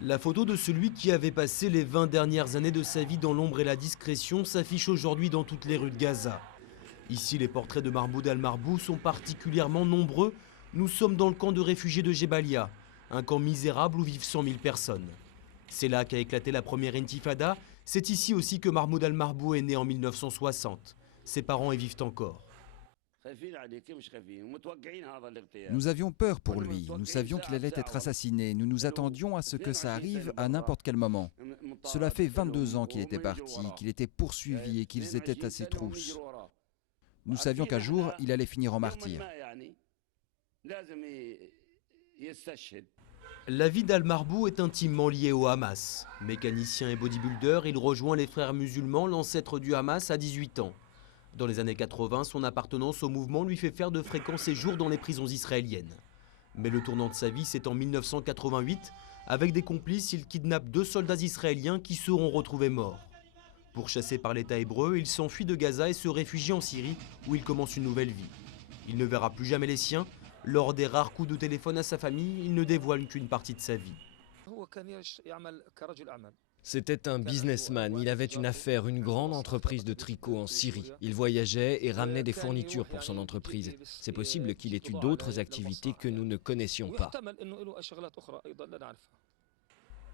La photo de celui qui avait passé les 20 dernières années de sa vie dans l'ombre et la discrétion s'affiche aujourd'hui dans toutes les rues de Gaza. Ici, les portraits de Mahmoud al-Marbou sont particulièrement nombreux. Nous sommes dans le camp de réfugiés de Jebalia, un camp misérable où vivent 100 000 personnes. C'est là qu'a éclaté la première intifada. C'est ici aussi que Mahmoud al-Marbou est né en 1960. Ses parents y vivent encore. Nous avions peur pour lui, nous savions qu'il allait être assassiné, nous nous attendions à ce que ça arrive à n'importe quel moment. Cela fait 22 ans qu'il était parti, qu'il était poursuivi et qu'ils étaient à ses trousses. Nous savions qu'un jour, il allait finir en martyr. La vie d'al-Marbou est intimement liée au Hamas. Mécanicien et bodybuilder, il rejoint les frères musulmans, l'ancêtre du Hamas, à 18 ans. Dans les années 80, son appartenance au mouvement lui fait faire de fréquents séjours dans les prisons israéliennes. Mais le tournant de sa vie, c'est en 1988. Avec des complices, il kidnappe 2 soldats israéliens qui seront retrouvés morts. Pourchassé par l'État hébreu, il s'enfuit de Gaza et se réfugie en Syrie, où il commence une nouvelle vie. Il ne verra plus jamais les siens. Lors des rares coups de téléphone à sa famille, il ne dévoile qu'une partie de sa vie. C'était un businessman, il avait une affaire, une grande entreprise de tricot en Syrie. Il voyageait et ramenait des fournitures pour son entreprise. C'est possible qu'il ait eu d'autres activités que nous ne connaissions pas.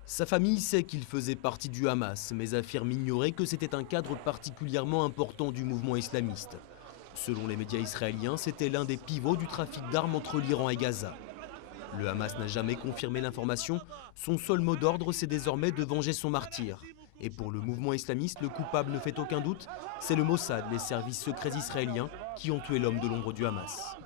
Sa famille sait qu'il faisait partie du Hamas, mais affirme ignorer que c'était un cadre particulièrement important du mouvement islamiste. Selon les médias israéliens, c'était l'un des pivots du trafic d'armes entre l'Iran et Gaza. Le Hamas n'a jamais confirmé l'information. Son seul mot d'ordre, c'est désormais de venger son martyr. Et pour le mouvement islamiste, le coupable ne fait aucun doute. C'est le Mossad, les services secrets israéliens, qui ont tué l'homme de l'ombre du Hamas.